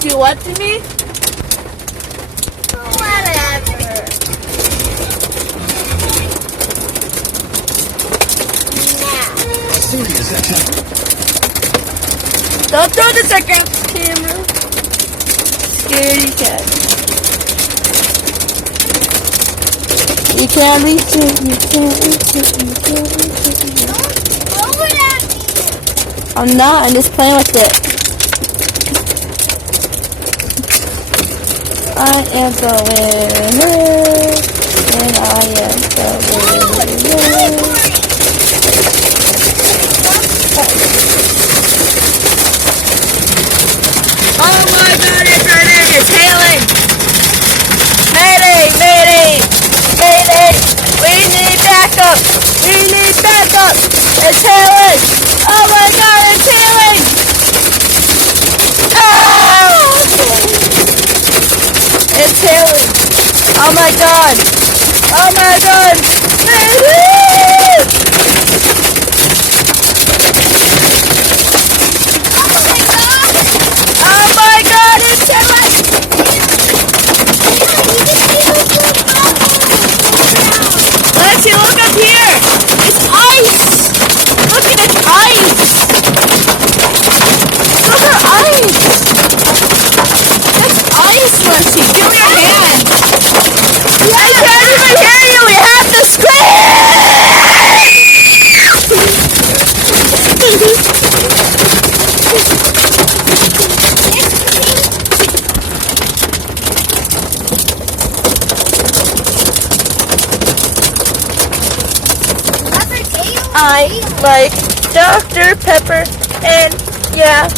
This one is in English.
Do what to me? Whatever. Don't throw the second camera. Scaredy cat. You can't reach it. You can't reach it. You can't reach it. Don't throw it at me. I'm not. I'm just playing with it. I am the winner. And I am the winner. Oh my god, it's running! It's hailing! Mayday! Mayday! Mayday! We need backup! We need backup! It's hailing! Oh my god, it's hailing! Oh! It's hailing! Oh my god! Oh my god! Mayday! Oh my god, it's hailing! Lexi, look up here! It's ice! Look at it, ice! Those are ice! That's ice, Lexi! Give me your hand! I can't even hear you! We have to I like Dr. Pepper and yeah.